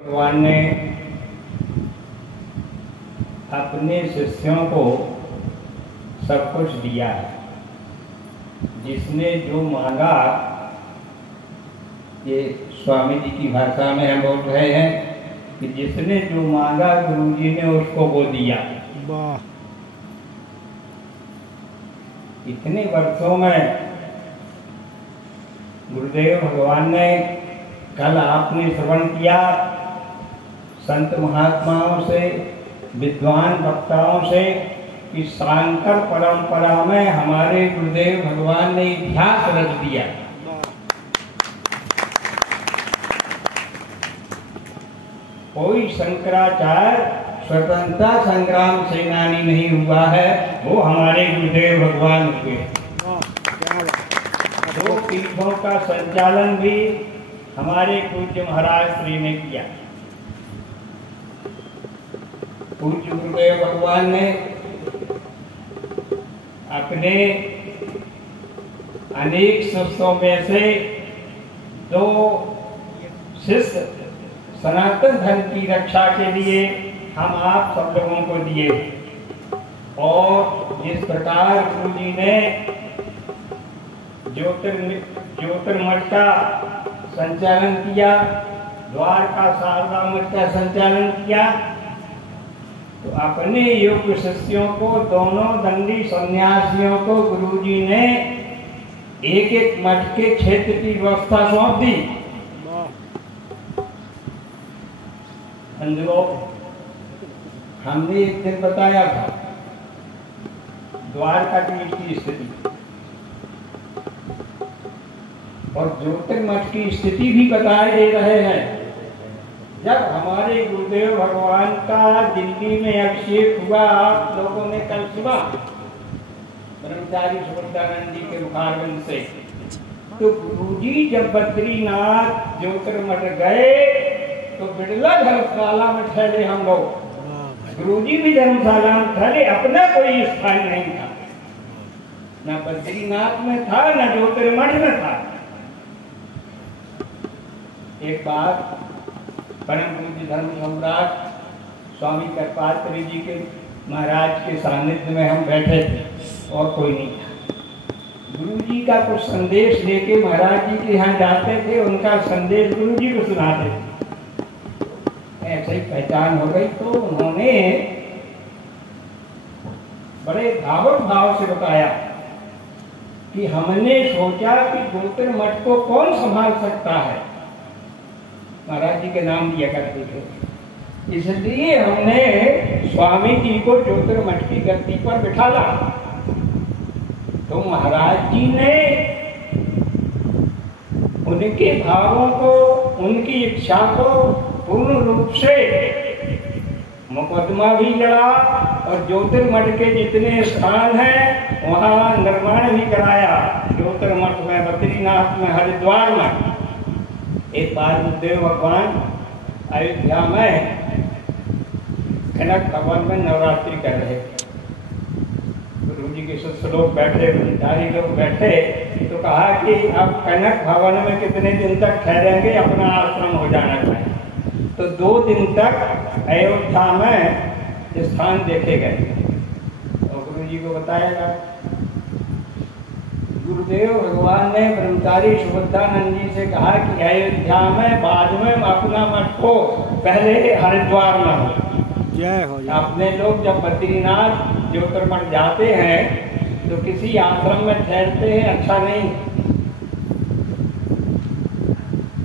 भगवान ने अपने शिष्यों को सब कुछ दिया है। जिसने जो मांगा, ये स्वामी जी की भाषा में हम बोल रहे हैं कि जिसने जो मांगा गुरु जी ने उसको वो दिया। इतने वर्षों में गुरुदेव भगवान ने, कल आपने श्रवण किया संत महात्माओं से, विद्वान वक्ताओं से कि शांकर परंपरा में हमारे गुरुदेव भगवान ने इतिहास रच दिया। कोई शंकराचार्य स्वतंत्रता संग्राम सेनानी नहीं हुआ है, वो हमारे गुरुदेव भगवान हुए। दो पीढ़ियों का संचालन भी हमारे पूज्य महाराज श्री ने किया। पूज्य गुरुदेव भगवान ने अपने अनेक शिष्यों में से दो शिष्य सनातन धर्म की रक्षा के लिए हम आप सब लोगों को दिए। और जिस प्रकार गुरु जी ने ज्योतिर्मठ का संचालन किया, द्वारका शारदा मठ का संचालन किया, तो अपने योग्य शिष्यों को, दोनों दंडी सन्यासियों को गुरुजी ने एक एक मठ के क्षेत्र की व्यवस्था सौंप दी। हमने एक दिन बताया था द्वारका की स्थिति और ज्योतिर्मठ की स्थिति भी बताए दे रहे हैं। जब हमारे गुरुदेव भगवान का दिल्ली में अभिषेक हुआ, आप लोगों ने कल सुना ब्रह्मचारी सुबोधानंद जी के मुखारबिंद से, तो गुरुजी जब बद्रीनाथ ज्योतिर्मठ गए तो बिड़ला धर्मशाला में ठहरे हम लोग। गुरुजी भी धर्मशाला में ठहरे, अपना कोई स्थान नहीं था, न बद्रीनाथ में था न ज्योतिर्मठ में था। एक बार परम पूज्य धर्म सम्राट स्वामी कृपात्री जी के महाराज के सानिध्य में हम बैठे थे और कोई नहीं था। गुरु जी का कुछ संदेश लेके महाराज जी के यहाँ जाते थे, उनका संदेश गुरु जी को सुनाते थे। ऐसे ही पहचान हो गई तो उन्होंने बड़े भावुक भाव से बताया कि हमने सोचा कि ज्योतिर्मठ को कौन संभाल सकता है। महाराज जी के नाम दिया करते थे, इसलिए हमने स्वामी जी को ज्योतिर्मठ की गद्दी पर बिठाला। तो महाराज जी ने उनके भावों को, उनकी इच्छा को पूर्ण रूप से मुकदमा भी लड़ा और ज्योतिर्मठ के जितने स्थान हैं वहाँ निर्माण भी कराया। ज्योतिर्मठ में, बद्रीनाथ में, हरिद्वार में। एक बार गुरुदेव भगवान अयोध्या में कनक भवन में नवरात्रि कर रहे थे। गुरु जी के शिष्य लोग बैठे, ब्रह्मचारी लोग बैठे, तो कहा कि अब कनक भवन में कितने दिन तक ठहरेंगे, अपना आश्रम हो जाना चाहिए। तो 2 दिन तक अयोध्या में स्थान देखे गए और गुरु जी को बताया गया। गुरुदेव भगवान ने ब्रह्मचारी सुबोधानंद जी से कहा कि अयोध्या में बाद में अपना मठ हो, पहले हरिद्वार में हो। जय हो। अपने लोग जब बद्रीनाथ ज्योतिर्मठ जाते हैं तो किसी आश्रम में ठहरते हैं, अच्छा नहीं।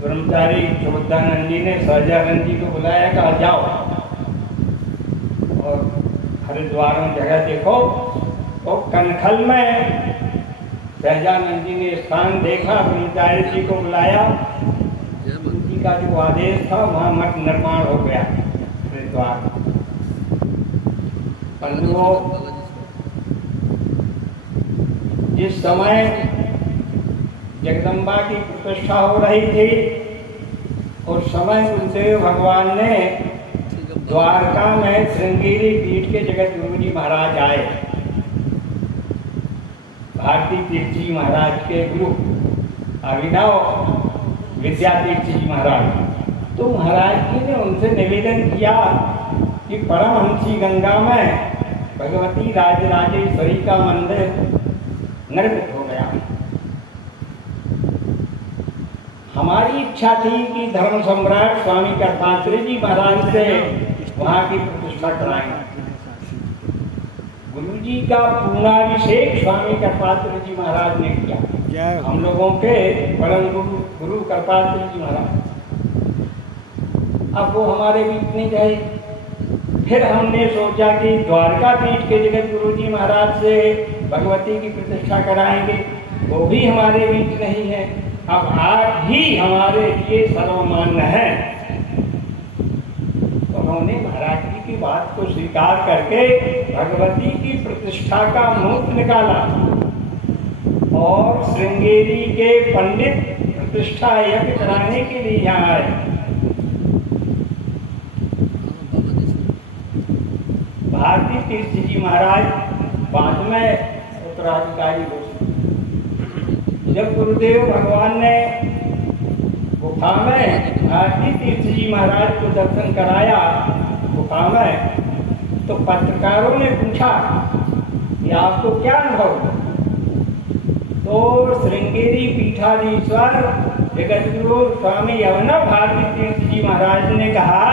ब्रह्मचारी सुबोधानंद जी ने सहजानंद जी को बुलाया, कहा जाओ और हरिद्वार में जगह देखो। तो कनखल में सहजानंद जी ने स्थान देखा, ब्रह्मचारी जी को बुलाया, उनकी का जो आदेश था वहाँ मठ निर्माण हो गया हरिद्वार। जिस समय जगदम्बा की प्रतिष्ठा हो रही थी, उस समय गुरुदेव भगवान ने द्वारका में श्रृंगेरी पीठ के जगत गुरु जी महाराज आए। भारती तीर्थ जी महाराज के गुरु अभिनव विद्यातीर्थ जी महाराज तो महाराज जी ने उनसे निवेदन किया कि परमहंसी गंगा में भगवती राजराजेश्वरी का मंदिर निर्मित हो गया। हमारी इच्छा थी कि धर्म सम्राट स्वामी कर्पात्री जी महाराज से वहां की प्रतिष्ठा कराएं। गुरु जी का पूर्णाभिषेक स्वामी कर्पात्री जी महाराज ने किया, हम लोगों के परम गुरु कर्पात्री जी महाराज। अब वो हमारे बीच नहीं गए। फिर हमने सोचा कि द्वारका पीठ के जगत गुरु जी महाराज से भगवती की प्रतिष्ठा कराएंगे, वो भी हमारे बीच नहीं है। अब आप ही हमारे लिए सर्वमान्य है। उन्होंने महाराज जी की बात को स्वीकार करके भगवती की प्रतिष्ठा का मुहूर्त निकाला और श्रृंगेरी के पंडित प्रतिष्ठा यज्ञ कराने के लिए यहाँ आए। भारती तीर्थ जी महाराज बाद में उत्तराधिकारी हो। जब गुरुदेव भगवान ने गुफा में भारती तीर्थ जी महाराज को दर्शन कराया गुफा में, तो पत्रकारों ने पूछा कि आपको क्या अनुभव? तो श्रृंगेरी पीठाधीश्वर जगतगुरु स्वामी अवनव भारती तीर्थ जी महाराज ने कहा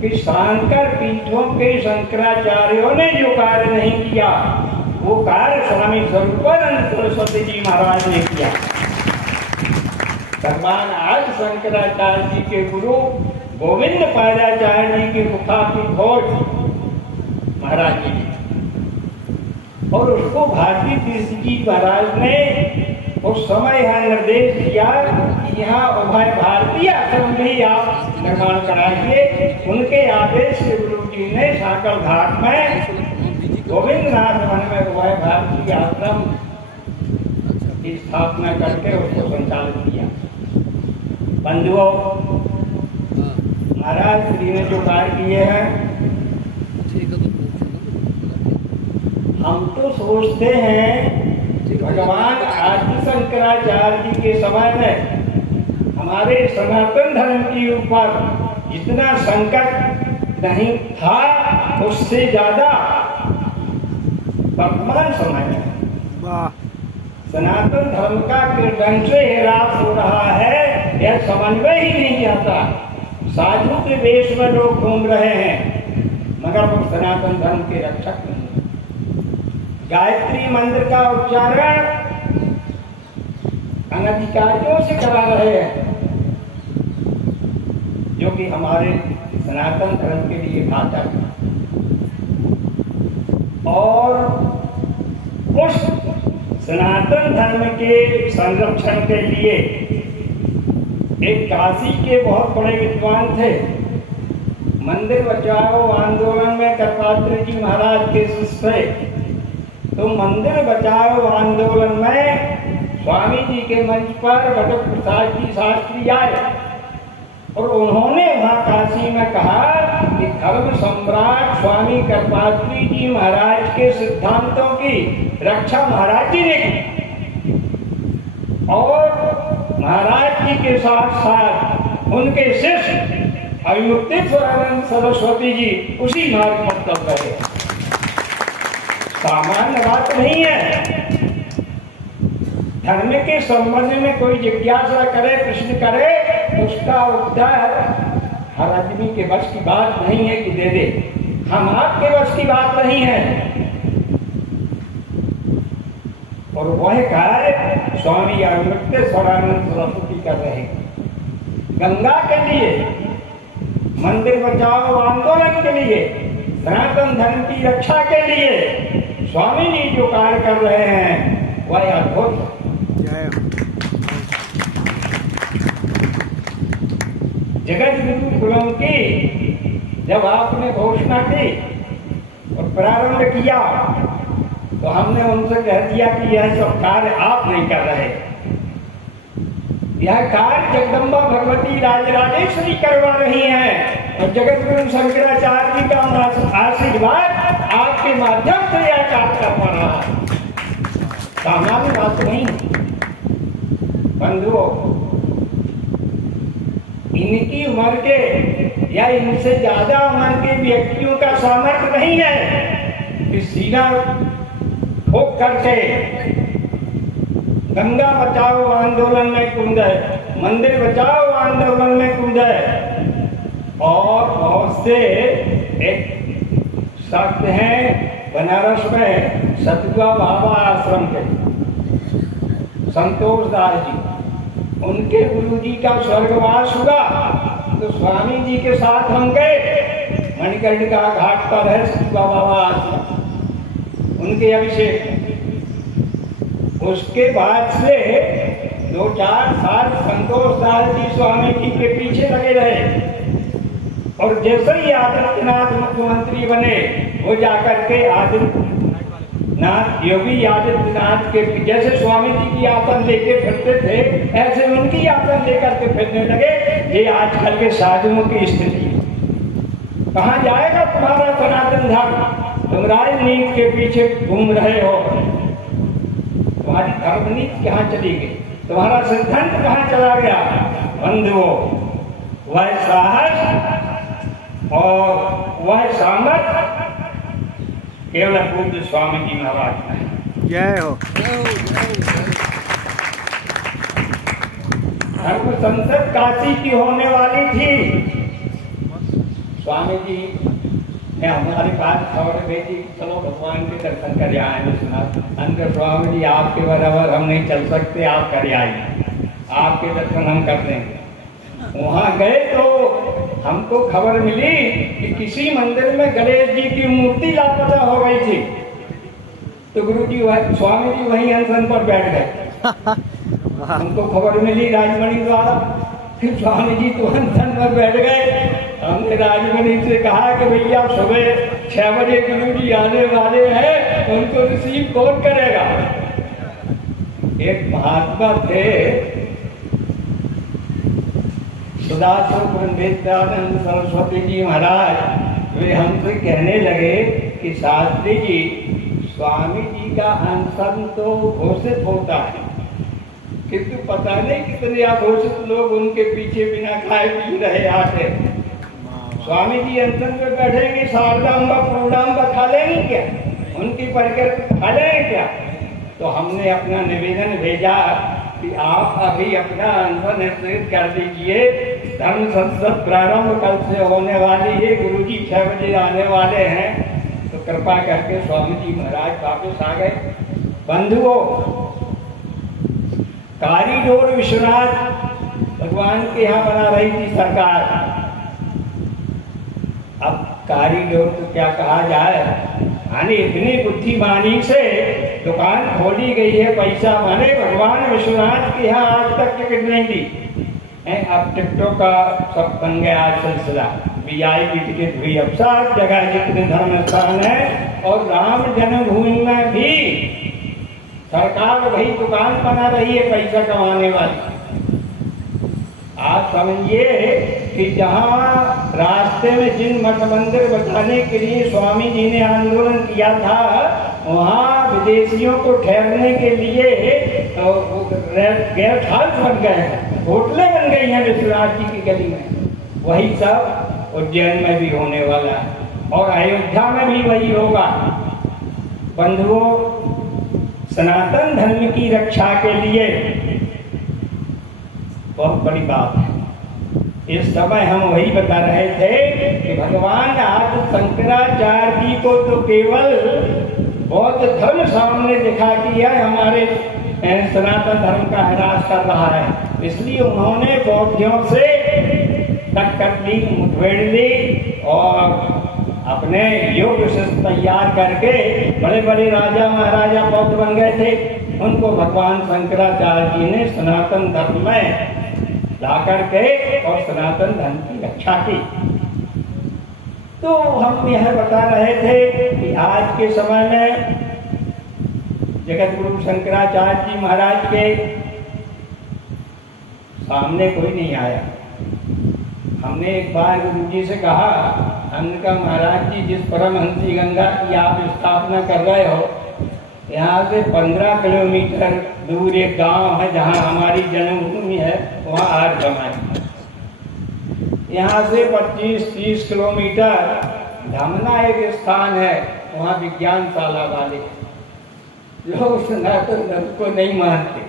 कि शंकर पीठों के शंकराचार्यों ने जो कार्य नहीं किया वो कार्य स्वामी स्वरूपानंद सरस्वती जी महाराज ने किया। भगवान आज शंकराचार्य जी के गुरु गोविंद पादाचार्य जी की गुफा की खोज महाराज जी ने, और उसको भारती तीर्थ जी महाराज ने उस समय यह निर्देश दिया कि यहाँ उभय भारतीय आश्रम भी आप निर्माण कराइए। उनके आदेश से गुरु जी ने साकल घाट में गोविंदनाथ वन में उभय भारतीय आश्रम की स्थापना करके उसको संचालित किया। बंधुओं, महाराज श्री ने जो कार्य किए हैं, हम तो सोचते हैं कि भगवान आदि शंकराचार्य जी के समय में हमारे सनातन धर्म के ऊपर जितना संकट नहीं था उससे ज्यादा वर्तमान समय में सनातन धर्म का किरण से ह्रास हो रहा है, यह समझ में ही नहीं आता। साधु के वेश में लोग घूम रहे हैं मगर वो सनातन धर्म के रक्षक नहीं। गायत्री मंत्र का उच्चारण अनधिकारियों से करा रहे हैं, जो कि हमारे सनातन धर्म के लिए घातक है। और उस सनातन धर्म के संरक्षण के लिए एक काशी के बहुत बड़े विद्वान थे। मंदिर बचाओ आंदोलन में कर्पात्री जी महाराज के शिष्य थे। तो मंदिर बचाओ आंदोलन में स्वामी जी के मंच पर बटक प्रसाद जी शास्त्री आए और उन्होंने वहां काशी में कहा कि धर्म सम्राट स्वामी कर्पात्री जी महाराज के सिद्धांतों की रक्षा महाराज जी ने की और महाराज जी के साथ साथ उनके शिष्य अविमुक्तेश्वरानंद सरस्वती जी उसी मार्ग पर चल रहे। सामान्य बात नहीं है। धर्म के संबंध में कोई जिज्ञासा करे, प्रश्न करे, उसका उत्तर हर आदमी के बस की बात नहीं है कि दे दे। हम आपके बस की बात नहीं है। और वह कार्य स्वामी अविमुक्तेश्वरानंद सरस्वती कर रहे हैं। गंगा के लिए, मंदिर बचाओ आंदोलन के लिए, सनातन धर्म की रक्षा के लिए स्वामी जी जो कार्य कर रहे हैं वह अद्भुत है। जगत गुरुकुलम की जब आपने घोषणा की और प्रारंभ किया तो हमने उनसे कह दिया कि यह सब कार्य आप नहीं कर रहे, यह कार्य जगदम्बा भगवती राजराजेश्वरी करवा रही हैं और जगत गुरु शंकराचार्य जी का आशीर्वाद आपके माध्यम से यह कार्य कर पा रहा है। सामान्य बात नहीं। बंधुओं, इनकी उम्र के या इनसे ज्यादा उम्र के व्यक्तियों का सामर्थ्य नहीं है कि सीना ठोक करके गंगा बचाओ आंदोलन में कूदे, मंदिर बचाओ आंदोलन में कूदे। और बहुत से एक शख्स हैं बनारस में सतगुआ बाबा आश्रम के संतोष दास जी, उनके गुरुजी का स्वर्गवास हुआ तो स्वामी जी के साथ हम गए। मणिकर्णिका घाट पर है सतगुआ बाबा आश्रम, उनके अभिषेक। उसके बाद से 2-4 साल संतोष दास जी स्वामी जी के पीछे लगे रहे और जैसे ही आदित्यनाथ मुख्यमंत्री बने वो जाकर के आदित्यनाथ योगी आदित्यनाथ के जैसे स्वामी जी की आसन लेके फिरते थे ऐसे उनकी आसन लेकर के फिरने लगे। ये आजकल के साधुओं की स्थिति। कहाँ जाएगा तुम्हारा सनातन धर्म? तुम राजनीति के पीछे घूम रहे हो, तुम्हारी धर्मनीति कहाँ चली गई, तुम्हारा सिद्धांत कहाँ चला गया? बंधुओं, वह साहस और वह सामर्थ केवल पूज्य स्वामी जी महाराज में। जय हो। धर्म संसद काशी की होने वाली थी। स्वामी जी ने हमारे पास खबर भेजी, चलो भगवान के दर्शन कर आए। अंदर स्वामी जी आपके बराबर हम नहीं चल सकते, आप कर आइए, आपके दर्शन हम कर देंगे। वहां गए तो हमको खबर मिली कि किसी मंदिर में गणेश जी की मूर्ति लापता हो गई थी। तो गुरु जी स्वामी जी वहीं अनशन पर बैठ गए। हमको खबर मिली राजमणि द्वारा, फिर स्वामी जी तो अनशन पर बैठ गए। हमने राजमणि से कहा कि भैया सुबह 6 बजे गुरु जी आने वाले हैं, उनको रिसीव कौन करेगा? एक महात्मा थे सुदासुदानंद सरस्वती जी महाराज, वे हमसे कहने लगे कि शास्त्री जी, स्वामी जी का अनशन तो घोषित होता है किंतु पता नहीं कितने अघोषित लोग उनके पीछे बिना खाए पी रहे आते। स्वामी जी अनशन पे बैठेंगे, शारदाम्बा पूर्णाम्बा खा लेंगे क्या? उनकी परिकर खा लेंगे क्या? तो हमने अपना निवेदन भेजा कि आप अभी अपना अनशन स्थगित कर दीजिए। धर्म संसद प्रारंभ कल से होने वाली है, गुरु जी 6 बजे आने वाले हैं। तो कृपा करके स्वामी जी महाराज वापस आ गए। बंधुओं, कारीडोर विश्वनाथ भगवान के यहाँ बना रही थी सरकार। अब कारीडोर तो क्या कहा जाए, यानी इतनी बुद्धिमानी से दुकान खोली गई है, पैसा माने भगवान विश्वनाथ के यहाँ आज तक टिकट नहीं दी। अब टिकटों का सब बन गया सिलसिला, VIP टिकट भी अब सब जगह जितने धर्म स्थान है। और राम जन्मभूमि में भी सरकार वही दुकान बना रही है पैसा कमाने वाली। आप समझिए कि जहाँ रास्ते में जिन मठ मंदिर बचाने के लिए स्वामी जी ने आंदोलन किया था, वहाँ विदेशियों को ठहरने के लिए गेस्ट हाउस बन गए हैं, होटलें बन गई हैं विश्वनाथ जी की गली में। वही सब उज्जैन में भी होने वाला है और अयोध्या में भी वही होगा। बंधुओं, सनातन धर्म की रक्षा के लिए बहुत बड़ी बात है। इस समय हम वही बता रहे थे कि भगवान आदि शंकराचार्य जी को तो केवल बौद्ध धर्म सामने दिखा कि यह हमारे सनातन धर्म का ह्रास कर रहा है, इसलिए उन्होंने बौद्धियों से टक्कर ली, मुठभेड़ ली और अपने योग से तैयार करके बड़े बड़े राजा महाराजा बौद्ध बन गए थे। उनको भगवान शंकराचार्य जी ने सनातन धर्म में ला करके और सनातन धर्म की रक्षा की। तो हम यह बता रहे थे कि आज के समय में जगत गुरु शंकराचार्य जी महाराज के सामने कोई नहीं आया। हमने एक बार गुरु जी से कहा, हमने कहा महाराज जी, जिस परमहंसी गंगा की आप स्थापना कर रहे हो, यहाँ से 15 किलोमीटर दूर एक गांव है जहाँ हमारी जन्मभूमि है, वहाँ आश्रम है। यहाँ से 25-30 किलोमीटर धमना एक स्थान है, वहाँ विज्ञानशाला वाले लोग सनातन धर्म को नहीं मानते।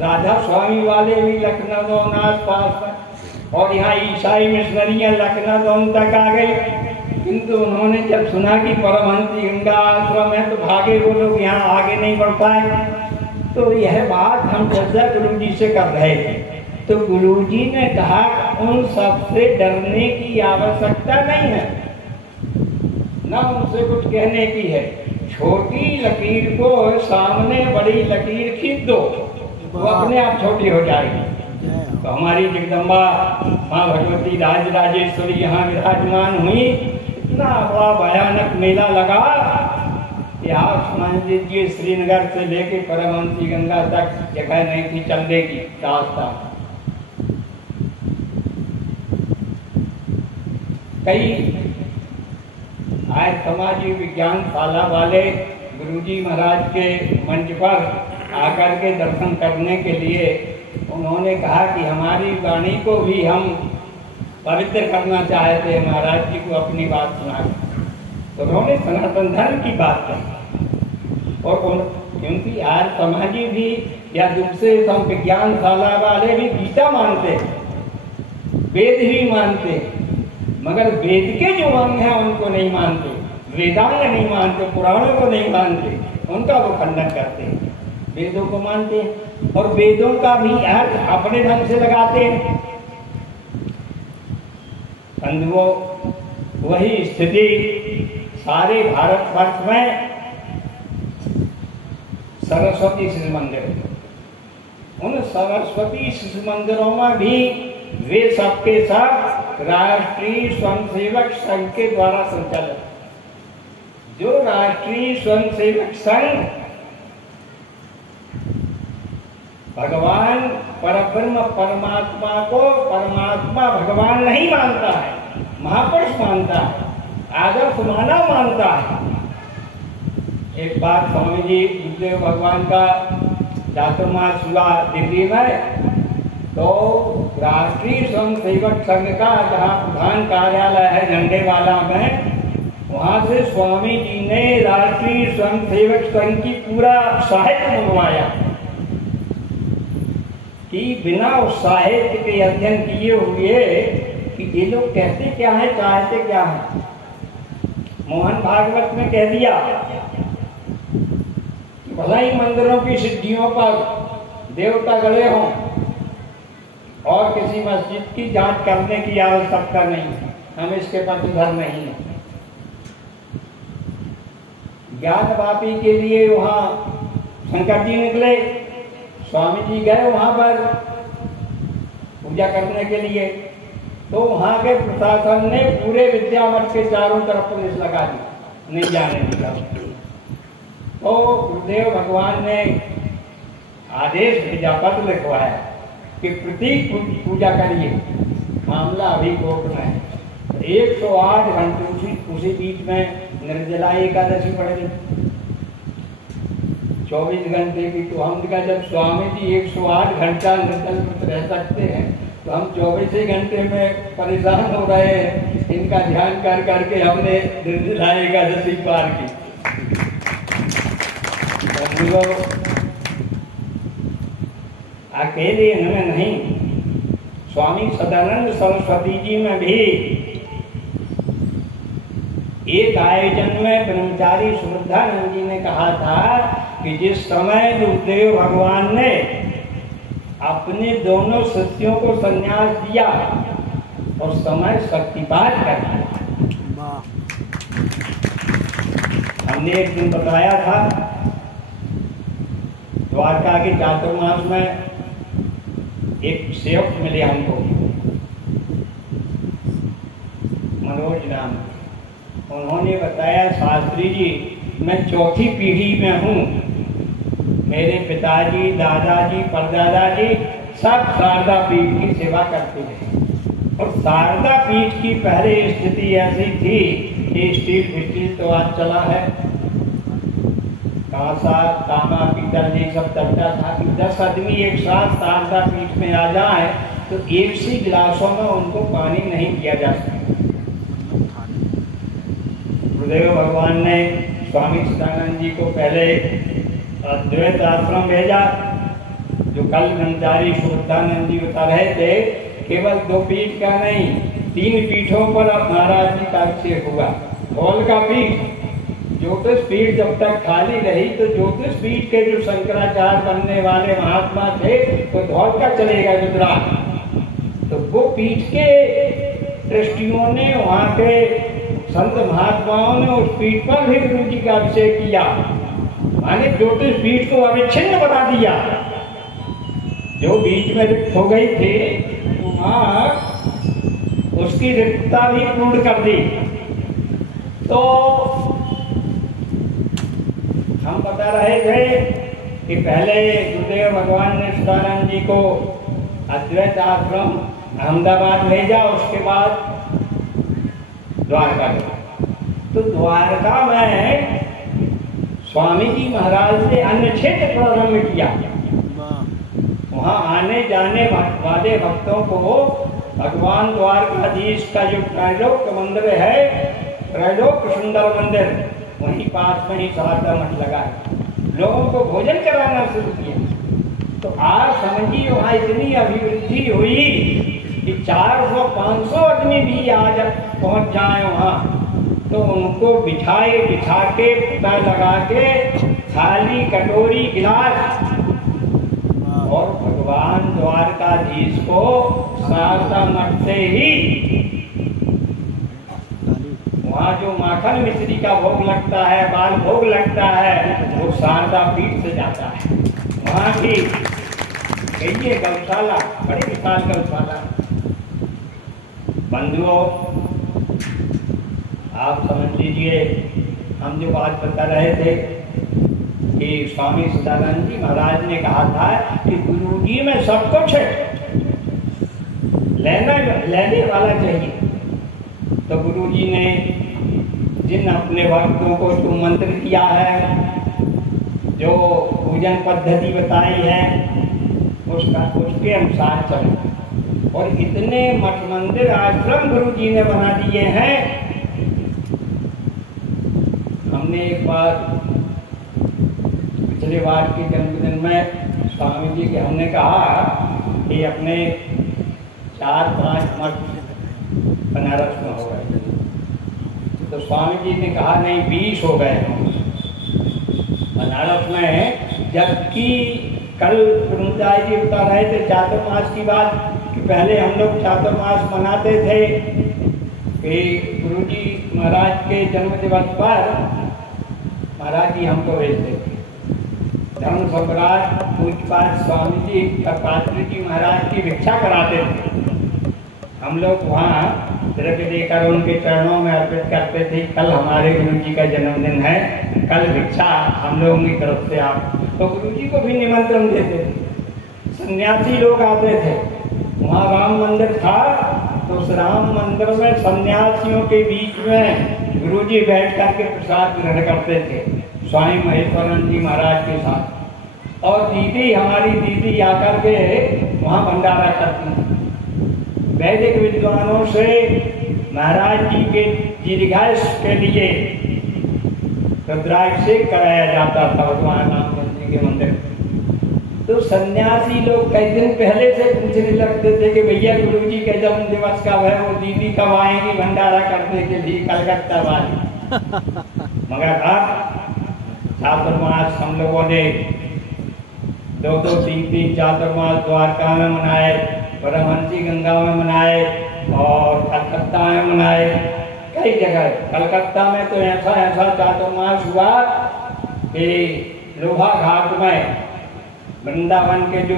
राधा स्वामी वाले भी लखनऊ आस पास में, और यहाँ ईसाई मिशनरियाँ लखनऊ तक आ गई, किंतु उन्होंने जब सुना कि परमहंस गंगा आश्रम है तो भागे वो लोग, यहाँ आगे नहीं बढ़ पाए। तो यह बात हम चर्चा गुरु जी से कर रहे थे, तो गुरु जी ने कहा उन सबसे डरने की आवश्यकता नहीं है, ना उनसे कुछ कहने की है। छोटी लकीर को सामने बड़ी लकीर खींच दो, वो अपने आप छोटी हो जाएगी। तो हमारी जगदम्बा माँ भगवती राजराजेश्वरी यहाँ विराजमान हुई, इतना बड़ा भयानक मेला लगा कि आप समझ लीजिए श्रीनगर से लेके परमहंसी गंगा तक जगह नहीं थी चलने की रास्ता। कई आय समाजी विज्ञानशाला वाले गुरुजी महाराज के मंच पर आकर के दर्शन करने के लिए उन्होंने कहा कि हमारी वाणी को भी हम पवित्र करना चाहते हैं, महाराज जी को अपनी बात सुना। तो उन्होंने सनातन धर्म की बात की, और क्योंकि आज समाजी भी या दूसरे सब विज्ञानशाला वाले भी गीता मानते, वेद भी मानते, मगर वेद के जो अंग हैं उनको नहीं मानते, वेदांग नहीं मानते, पुराणों को नहीं मानते, उनका वो खंडन करते हैं। वेदों को मानते हैं और वेदों का भी अर्थ अपने ढंग से लगाते हैं। बंधुओं, वही स्थिति सारे भारतवर्ष में सरस्वती शिशु मंदिर, उन सरस्वती शिशु मंदिरों में भी वे सबके सब राष्ट्रीय स्वयंसेवक संघ के द्वारा संचालित। जो राष्ट्रीय स्वयंसेवक संघ भगवान परब्रह्म परमात्मा को परमात्मा भगवान नहीं मानता है, महापुरुष मानता है, आदर्श मानव मानता है। एक बार स्वामी जी गुरुदेव भगवान का चातुर्मास हुआ दिल्ली में, तो राष्ट्रीय स्वयंसेवक संघ का जहाँ प्रधान कार्यालय है झंडे वाला में, वहाँ से स्वामी जी ने राष्ट्रीय स्वयंसेवक संघ की पूरा साहित्य मंगवाया कि बिना उस साहित्य के अध्ययन किए हुए कि ये लोग कहते क्या है, चाहते क्या है। मोहन भागवत में कह दिया कि भला ही मंदिरों की सिद्धियों पर देवता गड़े हों और किसी मस्जिद की जांच करने की आवश्यकता नहीं है, हम इसके पक्षधर नहीं है। ज्ञान वापी के लिए वहाँ शंकर जी निकले, स्वामी जी गए वहाँ पर पूजा करने के लिए, तो वहाँ के प्रशासन ने पूरे विद्या मठ के चारों तरफ पुलिस लगा दी, नहीं जाने दिया। तो गुरुदेव भगवान ने आदेश भेजा, पत्र लिखवाया कि प्रतीक पूजा करिए, मामला अभी कोर्ट में है। 108 घंटे उसी बीच में निर्जला एकादशी पड़ गई, 24 घंटे की। तो हम कहा जब स्वामी जी 108 घंटा निर्जल रह सकते हैं, तो हम 24 घंटे में परेशान हो रहे हैं, इनका ध्यान कर करके हमने निर्जला एकादशी पार की। अकेले इनमें नहीं, स्वामी सदानंद सरस्वती जी में भी एक आयोजन में ब्रह्मचारी सुवृद्धानंद जी ने कहा था कि जिस समय गुरुदेव भगवान ने अपने दोनों शिष्यों को संन्यास दिया उस समय शक्तिपात कर दिया। हमने एक दिन बताया था द्वारका के चातुर्मास में एक सेवक मिले हमको, मनोज नाम। उन्होंने बताया शास्त्री जी मैं चौथी पीढ़ी में हूँ, मेरे पिताजी, दादाजी, परदादा जी सब शारदा पीठ की सेवा करते हैं। और शारदा पीठ की पहले स्थिति ऐसी थी कि स्टील स्टील तो आज चला है, कांसा तांबा पीतल ये सब चलता था कि 10 आदमी एक साथ शारदा पीठ में आ जाए तो एक सी गिलासों में उनको पानी नहीं दिया जा सकता। गुरुदेव भगवान ने स्वामी सदानंद जी को पहले अद्वैत आश्रम भेजा, जो कल ब्रह्मचारी शुद्धानंद जी बता रहे थे, केवल 2 पीठ का नहीं 3 पीठों पर अब महाराज जी का अभिषेक हुआ। धौल का पीठ, ज्योतिष पीठ जब तक खाली रही तो ज्योतिष पीठ के जो शंकराचार्य बनने वाले महात्मा थे तो धौल का चलेगा गुजरात। तो वो पीठ के दृष्टियों ने, वहाँ के संत महात्माओं ने उस पीठ पर भी गुरु जी का अभिषेक किया, माने ज्योतिष पीठ को अविच्छिन्न बना दिया। जो बीच में रिक्त हो गई थी वहाँ उसकी रिक्तता भी पूर्ण कर दी। तो हम बता रहे थे कि पहले गुरुदेव भगवान ने सदानंद जी को अद्वैत आश्रम अहमदाबाद भेजा, उसके बाद द्वारका गया। तो द्वारका में स्वामी जी महाराज ने अन्य क्षेत्र प्रारंभ किया। वहाँ आने जाने वाले भक्तों को भगवान द्वारकाधीश का जो त्रैलोक मंदिर है, त्रैलोक सुंदर मंदिर, वहीं पास में ही शारदा मठ लगा है, लोगों को भोजन कराना शुरू किया। तो आज समझिए वहाँ इतनी अभिवृद्धि हुई कि 400-500 आदमी भी आज पहुँच जाए वहाँ, तो उनको बिछा के पता लगा के थाली कटोरी गिलास, और भगवान द्वारकाधीश को शारदा मठ से ही वहाँ जो माखन मिश्री का भोग लगता है, बाल भोग लगता है, वो शारदा पीठ से जाता है। वहाँ की कहिए गौशाला, बड़ी विशाल गौशाला। बंधुओं, आप समझ लीजिए, हम जो बात बता रहे थे कि स्वामी सदानंद जी महाराज ने कहा था कि गुरु जी में सब कुछ है, लेने वाला चाहिए। तो गुरु जी ने जिन अपने भक्तों को जो मंत्र दिया है, जो पूजन पद्धति बताई है, उसके अनुसार चले। और इतने मठ मंदिर आश्रम गुरु जी ने बना दिए हैं। हमने एक बार पिछले बार के जन्मदिन में स्वामी जी के हमने कहा कि अपने 4-5 मठ बनारस में हो गए। तो स्वामी जी ने कहा नहीं, 20 हो गए बनारस में। जबकि कल ब्रह्मचारी जी बता रहे थे चातुर्मास की बात, कि पहले हम लोग चातुर्मास मनाते थे कि गुरु जी महाराज के जन्म दिवस पर महाराज जी हमको भेजते थे। धर्म सम्राट पूज्यपाद स्वामी जी पात्री जी महाराज की भिक्षा कराते थे। हम लोग वहाँ द्रव्य देकर उनके चरणों में अर्पित करते थे। कल हमारे गुरु जी का जन्मदिन है, कल भिक्षा हम लोगों की तरफ से आप, तो गुरु जी को भी निमंत्रण देते थे। सन्यासी लोग आते थे, वहाँ राम मंदिर था, तो उस राम मंदिर में सन्यासियों के बीच में गुरु जी बैठ करके प्रसाद ग्रहण करते थे स्वामी महेश्वरानंद जी महाराज के साथ। और दीदी, हमारी दीदी आकर के वहाँ भंडारा करती थी। वैदिक विद्वानों से महाराज जी के दीर्घायुष के लिए रुद्राभिषेक कराया जाता था भगवान रामचंद्र जी के मंदिर। तो सन्यासी लोग कई दिन पहले से पूछने लगते थे कि भैया गुरु जी के जन्म दिवस कब है, वो दीदी कब आएंगी भंडारा करने के लिए कलकत्ता वाली। मगर अब चातुर्मास हम लोगों ने 2-2, 3-3 चातुर्मास द्वारका में मनाए, परमहंसी गंगा में मनाए और कलकत्ता में मनाए, कई जगह। कलकत्ता में तो ऐसा चातुर्मास हुआ कि लोहा घाट में वृंदावन के जो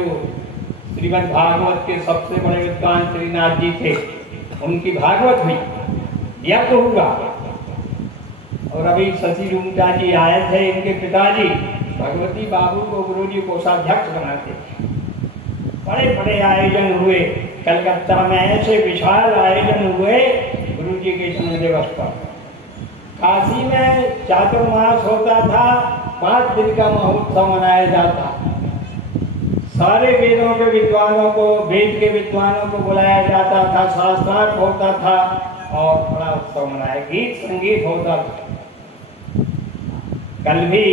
श्रीमद् भागवत के सबसे बड़े विद्वान श्रीनाथ जी थे, उनकी भागवत हुई, यज्ञ हुआ। और अभी शशि रूंगटा जी आए थे, इनके पिताजी भगवती बाबू को गुरु जी कोषाध्यक्ष बनाते थे। बड़े बड़े आयोजन हुए कलकत्ता में, ऐसे विशाल आयोजन हुए गुरु जी के जन्म दिवस पर। काशी में चातुर्मास होता था, 5 दिन का महोत्सव मनाया जाता। सारे वेदों के विद्वानों को, वेद के विद्वानों को बुलाया जाता था, शास्त्रार्थ होता था और बड़ा उत्सव मनाया, गीत संगीत होता था। कल भी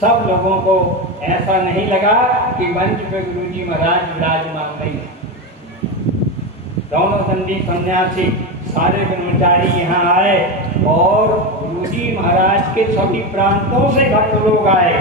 सब लोगों को ऐसा नहीं लगा कि मंच पे गुरुजी महाराज विराजमान नहीं है। दोनों दंडी सन्यासी सारे ब्रह्मचारी यहाँ आए और गुरुजी महाराज के सभी प्रांतों से भक्त लोग आए।